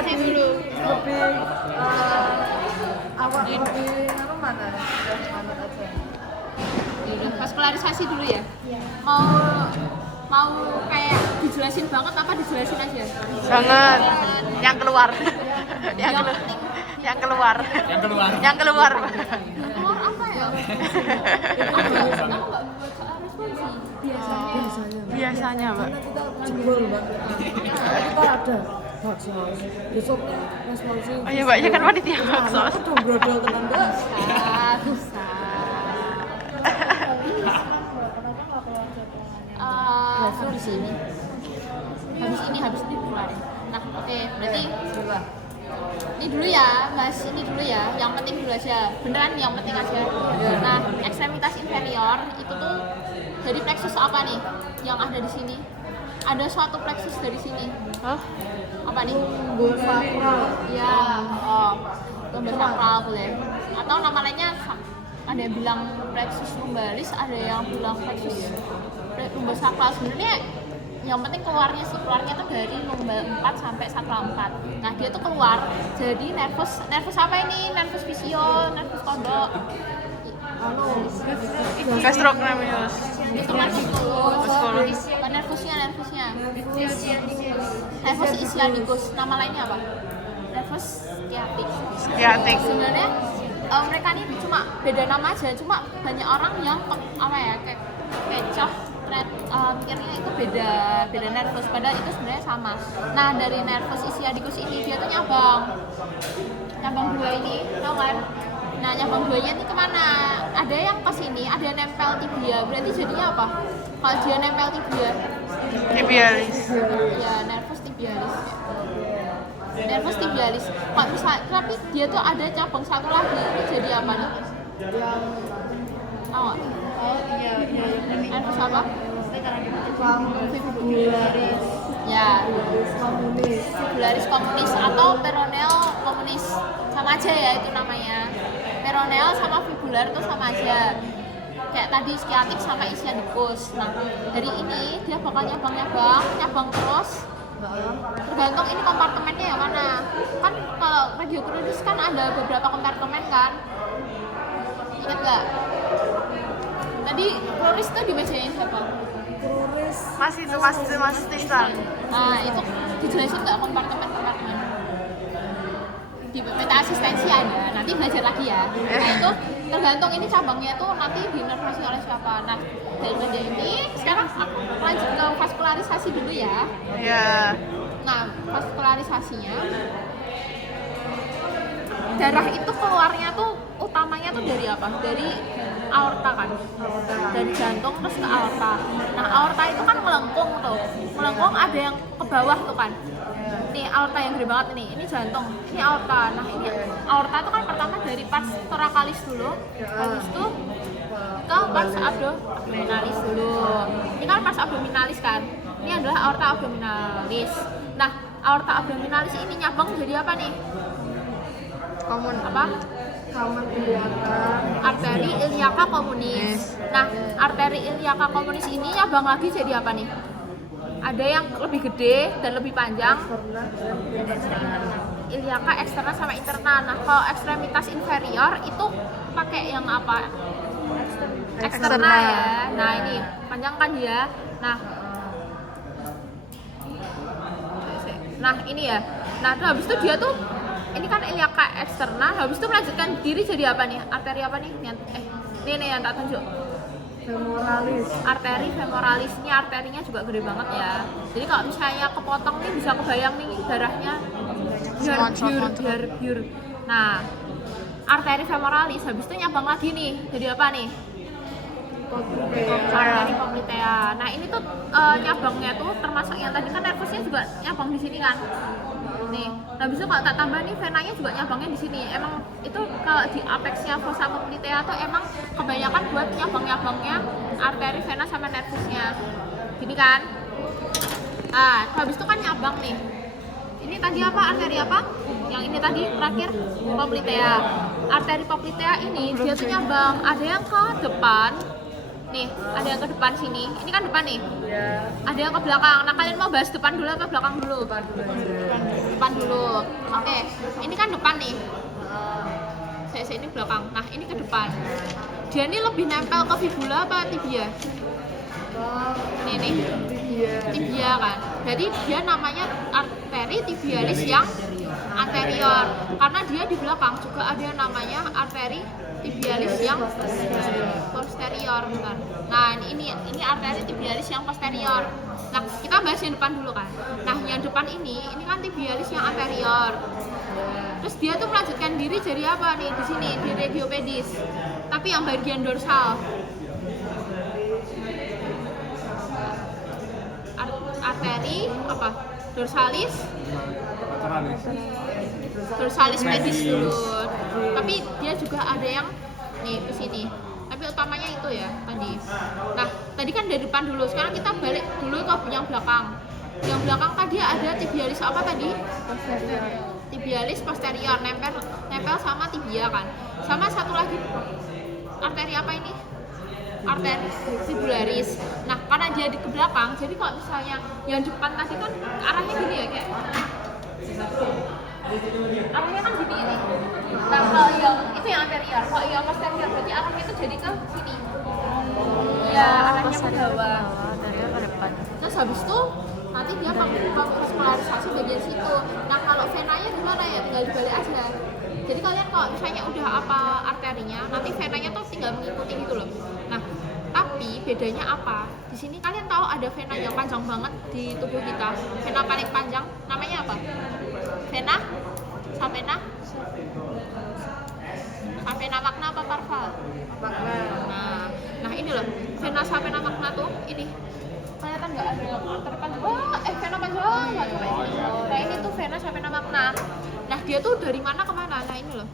Vaskularisasi dulu. Lebih awak lebih anu mana? Anu aja. Vaskularisasi dulu ya. Mau kayak dijelasin banget apa dijelasin aja? Banget. Yang keluar. yang keluar. Yang keluar. Yang keluar. Yang keluar. Keluar apa ya? Aku nggak buat responsi biasanya. Biasanya, Mbak. Karena kita jebol, Mbak. Kita ada baksos. Besoknya responsi. Oh iya, Mbak, ya kan panitia baksos. Aduh, brodol tenan, Mbak. Bisa. Di sini. Habis ini keluar. Nah, oke, berarti ini dulu ya, Mas. Ini dulu ya. Yang penting dulu aja. Beneran yang penting aja. Nah, ekstremitas inferior itu tuh dari plexus apa nih? Yang ada di sini. Ada suatu plexus dari sini. Oh, Apa nih? Lumbur sakral. Ya, lumbar sakral boleh. Atau nama lainnya ada yang bilang plexus lumbalis, ada yang bilang plexus lumbar sakral. Sebenarnya yang penting keluarnya tuh dari lumbar 4 sampai sakral 4. Nah, dia tuh keluar. Jadi nervus apa ini? Nervus visio, nervus kodok. Anu, gastrocnemius. Itu nervus Musculus. nervusnya. Nervus ischiadicus. Nama lainnya apa? Nervus sciatic. Sciatic. Sebenarnya mereka ini cuma beda nama aja, cuma banyak orang yang apa ya kayak kecoh mikirnya itu beda nervus, padahal itu sebenarnya sama. Nah, dari nervus ischiadicus ini dia tuh nyambang dua ini, tau kan? Nah, nyambang duanya ini kemana? Ada yang ke sini, ada yang nempel tibia, berarti jadinya apa? Kalau dia nempel tibia, Tibialis. ya nervus tibialis. Nervus tibialis. Kalau misalnya, tapi dia tuh ada cabang satu lagi, ini jadi apa nih? Oh, iya. nervus apa? Fibularis. Ya, Komunis. fibularis communis atau peroneal communis, sama aja ya itu namanya. Peroneal sama fibular tuh sama aja. Kayak tadi sciatic sama ischiadicus. Nah, dari ini dia bakal nyabang terus. Tergantung ini kompartemennya yang mana. Kan kalau radiokronis kan ada beberapa kompartemen kan. Ingat nggak? Tadi kloris tuh dibacain siapa? Kroris. Masih Tristan. Nah, itu dijelasin nggak kompartemen? Di peta asistensi ada, nanti belajar lagi ya. Nah, itu tergantung ini cabangnya tuh nanti diinervasi oleh siapa. Nah, dari media ini sekarang aku lanjut ke vaskularisasi dulu ya. Ya. Nah, vaskularisasinya darah itu keluarnya tuh utamanya tuh dari apa? Dari aorta kan? Dari jantung terus ke aorta. Nah, aorta itu kan melengkung tuh. Melengkung ada yang ke bawah tuh kan. Ini aorta yang gede banget ini jantung, ini aorta. Nah, ini aorta itu kan pertama dari pars thoracalis dulu, habis itu ke pars abdominalis dulu. Ini kan pars abdominalis kan, ini adalah aorta abdominalis. Nah, aorta abdominalis ini nyabang jadi apa nih? Komun. Apa? Kamar iliaka. Arteri iliaca communis. Nah, arteri iliaca communis ini nyabang lagi jadi apa nih? Ada yang lebih gede dan lebih panjang. Iliaca eksternal sama internal. Nah, kalau ekstremitas inferior itu pakai yang apa? Eksternal ya. Nah, ini panjang kan dia. Nah, ini ya. Nah, tuh habis itu dia tuh ini kan iliaca eksternal, habis itu melanjutkan diri jadi apa nih? Arteri apa nih? Ini yang tak tunjuk. Femoralis. Arteri femoralis, ini arterinya juga gede banget ya. Jadi kalau misalnya kepotong nih bisa kebayang nih darahnya biar. Nah, arteri femoralis habis itu nyabang lagi nih. Jadi apa nih? Arteri poplitea. Nah, ini tuh nyabangnya tuh termasuk yang tadi kan nervusnya juga nyabang di sini kan. Nih, habis itu kalau tak tambah nih venanya juga nyabangnya di sini. Emang itu kalau di apexnya fossa poplitea tuh emang kebanyakan buat nyabang-nyabangnya arteri, vena sama nervusnya. Gini kan? Ah, habis itu kan nyabang nih. Ini tadi apa? Arteri apa? Yang ini tadi terakhir poplitea. Arteri poplitea ini dia tuh nyabang, ada yang ke depan. Nih, ada yang ke depan sini. Ini kan depan nih. Ada yang ke belakang. Nah, kalian mau bahas depan dulu apa belakang dulu? Depan dulu. depan dulu. Oke, ini kan depan nih. Saya ini belakang. Nah, ini ke depan. Dia ini lebih nempel ke fibula apa tibia? Ini nih. Tibia kan. Jadi dia namanya arteri tibialis yang anterior. Karena dia di belakang juga ada yang namanya arteri tibialis yang posterior, kan. Nah, ini arteri tibialis yang posterior. Nah, kita bahas yang depan dulu kan. Nah, yang depan ini kan tibialis yang anterior. Terus dia tuh melanjutkan diri jadi apa nih di sini di radiopedis. Tapi yang bagian dorsal. Arteri apa? Dorsalis pedis dulu. Tapi dia juga ada yang nih ke sini. Tapi utamanya itu ya tadi. Nah, tadi kan dari depan dulu. Sekarang kita balik dulu ke yang belakang. Yang belakang tadi ada tibialis apa tadi? Posterior. Tibialis posterior nempel sama tibia kan. Sama satu lagi arteri apa ini? Arteri fibularis. Nah, karena dia di ke belakang, jadi kalau misalnya yang depan tadi kan arahnya gini ya kayak. Arahnya kan gini ini. Nah, kalau yang itu yang anterior, kalau yang posterior berarti arahnya itu jadi ke sini. Ya, arahnya ke bawah. Anterior ke depan. Terus habis itu nanti dia polarisasi bagian situ. Nah, kalau venanya gimana ya? Tinggal dibalik aja. Jadi kalian kalau misalnya udah apa arterinya, nanti venanya tuh tinggal mengikuti gitu loh. Nah, tapi bedanya apa? Di sini kalian tahu ada vena yang panjang banget di tubuh kita. Vena paling panjang namanya apa? Vena sapena magna apa parva? Magna. Nah ini loh, vena sapena magna tuh ini. Kelihatan nggak ada yang terpanjang? Vena panjang nggak coba ini. Nah ini tuh vena sapena magna. Nah dia tuh dari mana ke mana? Nah ini loh.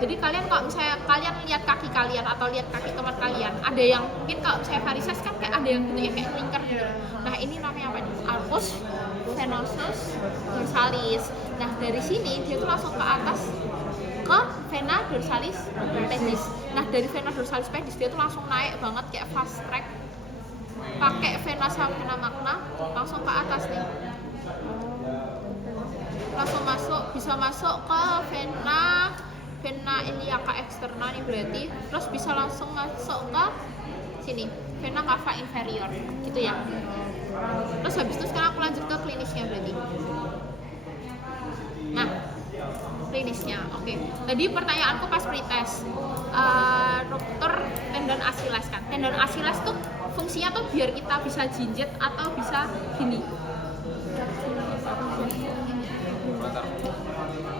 Jadi kalian kalau misalnya kalian lihat kaki kalian atau lihat kaki teman kalian, ada yang mungkin kalau misalnya varises kan kayak ada yang bentuknya kayak lingkar gitu. Nah ini namanya apa nih? Arcus venosus dorsalis. Nah dari sini dia tuh langsung ke atas ke vena dorsalis pedis. Nah dari vena dorsalis pedis dia tuh langsung naik banget kayak fast track. Pakai vena sapena magna langsung ke atas nih. Langsung bisa masuk ke vena iliaca externa nih berarti, terus bisa langsung masuk ke sini vena cava inferior gitu ya. Terus habis itu sekarang aku lanjut ke klinisnya berarti. Nah klinisnya oke. Tadi pertanyaanku pas pretest ruptur tendon Achilles kan. Tendon Achilles tuh fungsinya tuh biar kita bisa jinjit atau bisa gini.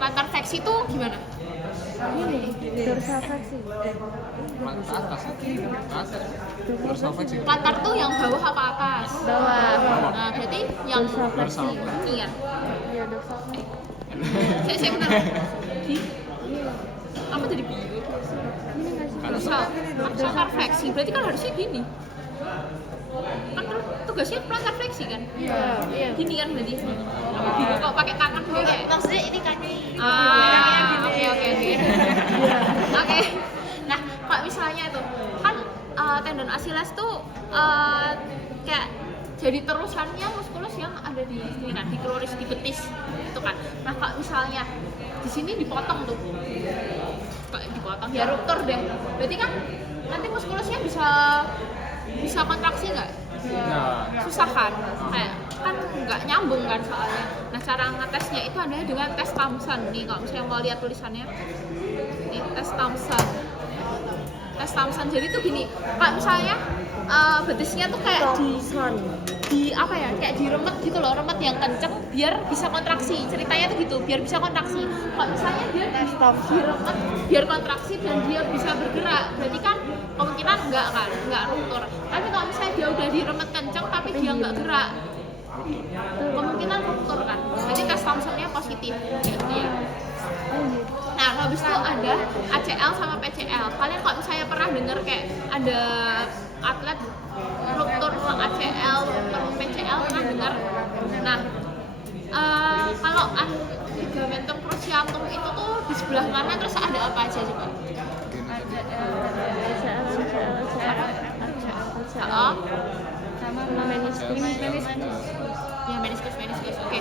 Plantar fleksi itu gimana? Ini dorsal fleksi. Plantar tuh yang bawah apa atas? Bawah. Nah, berarti yang Dorsal fleksi. ini kan? Iya, dorsal. Saya benar. Apa tadi? Dorsal. Plantar fleksi. Berarti kan harusnya gini. Kan tugasnya plantar fleksi kan? Iya. Gini kan berarti. Bingung kok pakai tangan gue kayak. Maksudnya ini kaki. Oke. Nah, kalau misalnya itu kan tendon Achilles tuh kayak jadi terusannya muskulus yang ada di sini kan, di kronis, di betis itu kan. Nah, kalau misalnya di sini dipotong tuh, ya ruptur deh. Berarti kan nanti muskulusnya bisa kontraksi nggak? Susah kan? Kayak kan nggak nyambung kan soalnya. Nah cara ngetesnya itu adalah dengan tes Thompson nih, kalau misalnya mau lihat tulisannya nih, tes Thompson. Jadi tuh gini, kalau misalnya betisnya tuh kayak di apa ya, kayak diremet gitu loh, remet yang kenceng biar bisa kontraksi. Ceritanya tuh gitu, biar bisa kontraksi. Kalau misalnya dia diremet biar kontraksi dan dia bisa bergerak, berarti kan kemungkinan nggak ruptur. Tapi kalau misalnya dia udah diremet kenceng tapi dia nggak gerak, kemungkinan ruptur kan. Jadi tes Thompson-nya positif gitu ya. Nah, habis itu ada ACL sama PCL. Kalian kalau misalnya pernah dengar kayak ada atlet ruptur ACL, ruptur PCL, pernah dengar? Nah, kalau ligamentum cruciatum itu tuh di sebelah mana, terus ada apa aja coba? sama meniscus. Ya meniskus. Oke.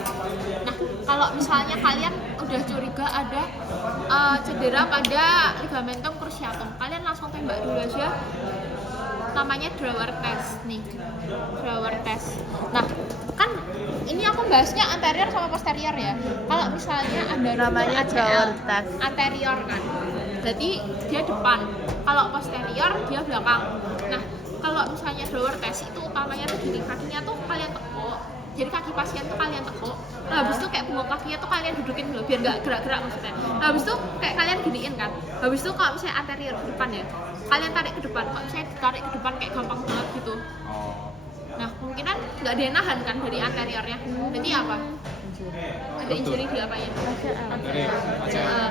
Nah, kalau misalnya kalian udah curiga ada cedera pada ligamentum cruciatum, kalian langsung tembak dulu aja. Namanya drawer test nih. Drawer test. Nah, kan ini aku bahasnya anterior sama posterior ya. Kalau misalnya ada Namanya ACL, drawer test. anterior kan. Berarti dia depan. Kalau posterior dia belakang. Nah, kalau misalnya drawer test itu utamanya tuh gini, kakinya tuh kalian tekuk. Jadi kaki pasien tuh kalian tekuk. Nah, habis itu kayak punggung kakinya tuh kalian dudukin dulu biar nggak gerak-gerak maksudnya. Nah, habis itu kayak kalian giniin kan. Habis itu kalau misalnya anterior ke depan ya, kalian tarik ke depan. Kalau misalnya ditarik ke depan kayak gampang banget gitu. Nah, kemungkinan nggak ada yang nahan kan dari anteriornya. Berarti apa? Ada injury di apanya?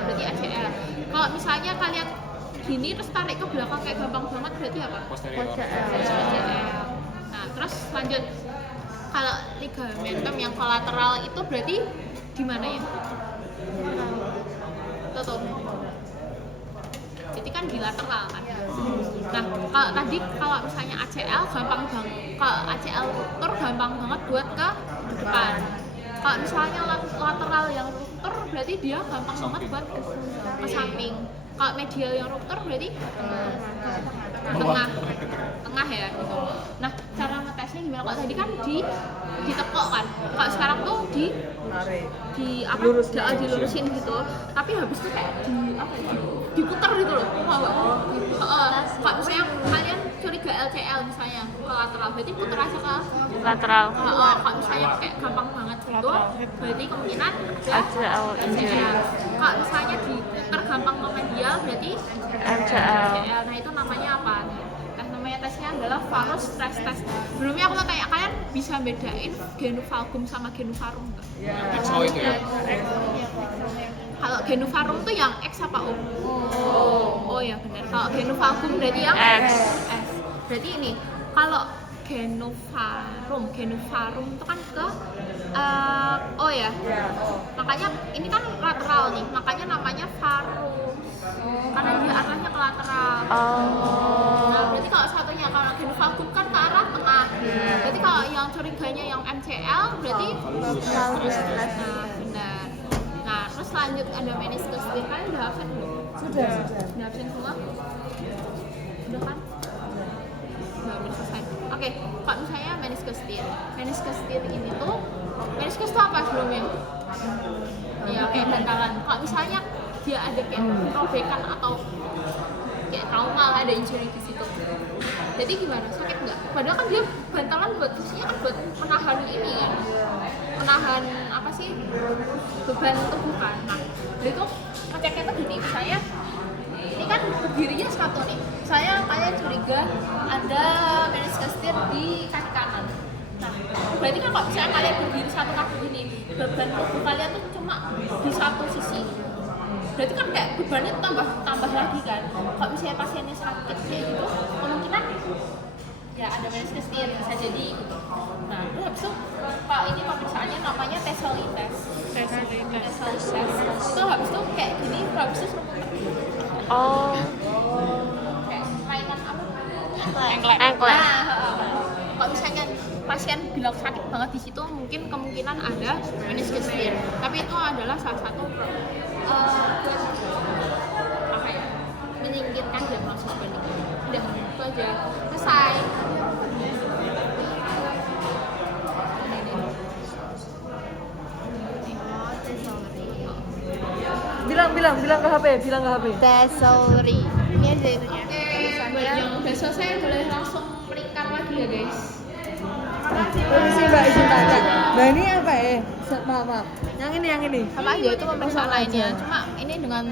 Berarti ACL. Kalau misalnya kalian gini terus tarik ke belakang kayak gampang banget berarti apa? ACL. Nah, terus lanjut. Kalau ligamentum yang kolateral itu berarti di mana ya? Tuh. Jadi kan di lateral kan. Nah, kalau tadi kalau misalnya ACL gampang banget. Kalau ACL ruptur gampang banget buat ke depan. Kalau misalnya lateral yang ruptur berarti dia gampang banget buat ke samping. Kalau medial yang ruptur berarti tengah ya gitu. Nah, cara ngetesnya gimana? Kalau tadi kan ditekuk kan. Kalau sekarang tuh dilurusin gitu. Tapi habis itu kayak diputar gitu loh. Kalau misalnya kalian curiga LCL misalnya ke lateral, berarti putar aja ke Lateral. kalau misalnya kayak gampang banget gitu, berarti kemungkinan ACL injury. kalau misalnya diputar gampang ke medial, berarti ACL. Nah, itu namanya apa? Namanya tesnya adalah varus stress test. Sebelumnya aku mau tanya, kalian bisa bedain genuvalgum sama genuvarum nggak? XO itu ya? Kalau genuvarum tuh yang X apa O? Oh ya benar. Kalau genuvalgum berarti yang X. Berarti ini kalau genuvarum itu kan ke O ya. Makanya ini kan lateral nih, makanya namanya varus. Karena dia arahnya ke lateral. Nah, berarti kalau satunya kalau genuvalgum kan ke arah tengah. Berarti kalau yang curiganya yang MCL berarti varus. Nah, benar. Nah, terus lanjut ada meniscus tear. Kalian udah absen belum? Sudah. Udah absen semua? Udah kan? Udah selesai. Oke, kalau misalnya meniscus tear ini tuh, meniscus tuh apa sebelumnya? Ya kayak bantalan. Kalau misalnya dia ada kayak robekan atau kayak trauma lah, ada injury di situ. Jadi gimana? Sakit nggak? Padahal kan dia bantalan buat fungsinya kan buat menahan ini kan, menahan apa sih beban tubuh kan. Nah, itu ngeceknya tuh gini, misalnya ini kan berdirinya satu nih. Saya kayak curiga ada meniscus tear di kaki kanan. Nah, berarti kan kalau misalnya kalian berdiri satu kaki gini, beban tubuh kalian tuh cuma di satu sisi. Berarti kan kayak bebannya tambah lagi kan. Kalau misalnya pasiennya sakit kayak gitu, kemungkinan ya ada meniscus tear bisa jadi gitu. Nah, terus habis itu kalau ini pemeriksaannya namanya Teseli test. Itu habis itu kayak gini, habis itu serumut kayak kelainan apa? Engklek. Nah, kalau misalnya pasien bilang sakit banget di situ, mungkin kemungkinan ada meniscus tear. Tapi itu adalah salah satu apa ya? Menyingkirkan diagnosis banding. Udah, itu aja. Selesai. Bilang ke HP. Desulri. Ini aja itunya. Buat yang udah selesai boleh langsung melingkar lagi ya guys. Permisi Mbak, izin tanya. Mbak ini apa ya? Maaf. Yang ini. Sama aja itu pemeriksaan lainnya. Cuma ini dengan